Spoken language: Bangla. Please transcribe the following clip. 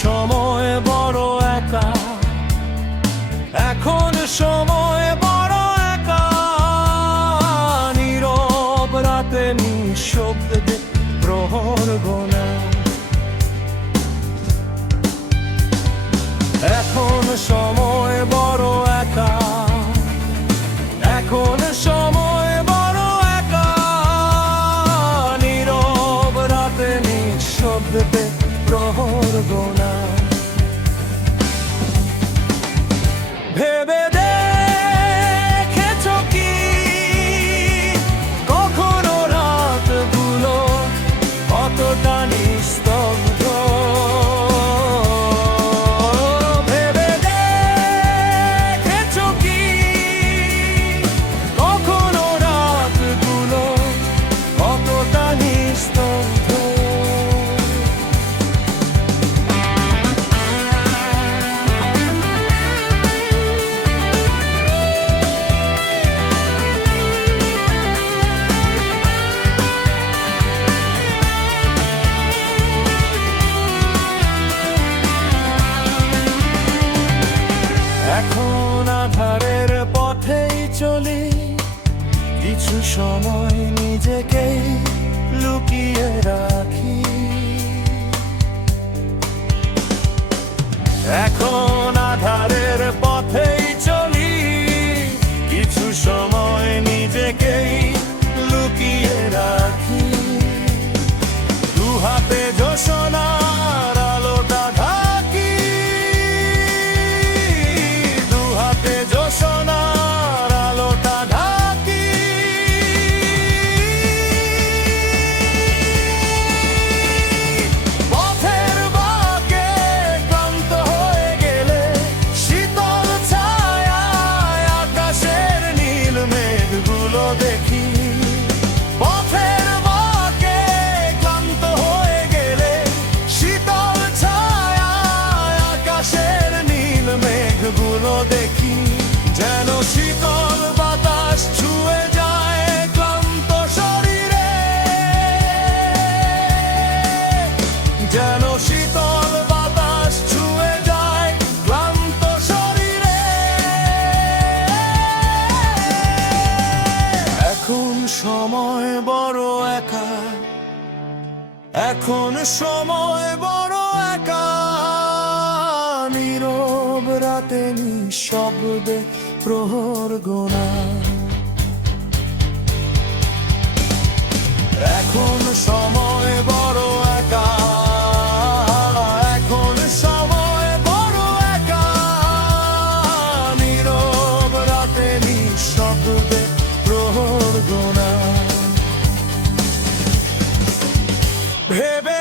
সময় বড় একা, এখন সময় বড় একা, নীরব রাতে নিঃশব্দে প্রহর গোনা। এখন সময় বড় একা, এখন সময় বড় একা, নীরব রাতে নিঃশব্দে প্রহর গোনা। ভেবে দেখেছো কি কখনো রাতগুলো কতটা নিস্তব্ধ? ভেবে দেখেছো কি কখনো রাতগুলো কতটা নিস্তব্ধ? এখন আধারের পথেই চলি, কিছু সময় নিজেকেই লুকিয়ে রাখি। এখন আধারের পথেই চলি, কিছু সময় নিজেকেই লুকিয়ে রাখি। দু হাতে জ্যোৎস্নার আলোটা ঢাকি, দু হাতে জ্যোৎস্নার আলোটা ঢাকি। পথের বাঁকে ক্লান্ত হয়ে গেলে শীতল ছায়ায় আকাশের নীল মেঘগুলো দেখি। পথের বাঁকে ক্লান্ত হয়ে গেলে শীতল ছায়ায় আকাশের নীল মেঘগুলো দেখি। যেন শীতল বাতাস ছুঁয়ে যায় ক্লান্ত শরীরে, যেন শীতল বাতাস ছুঁয়ে যায় ক্লান্ত শরীরে। এখন সময় বড় একা, এখন সময় বড় একা, নীরব রাতে নিঃশব্দে প্রহর গোনা। এখন সময় বড় একা, এখন সময় বড় একা, নীরব রাতে নিঃশব্দে প্রহর গোনা। ভেবে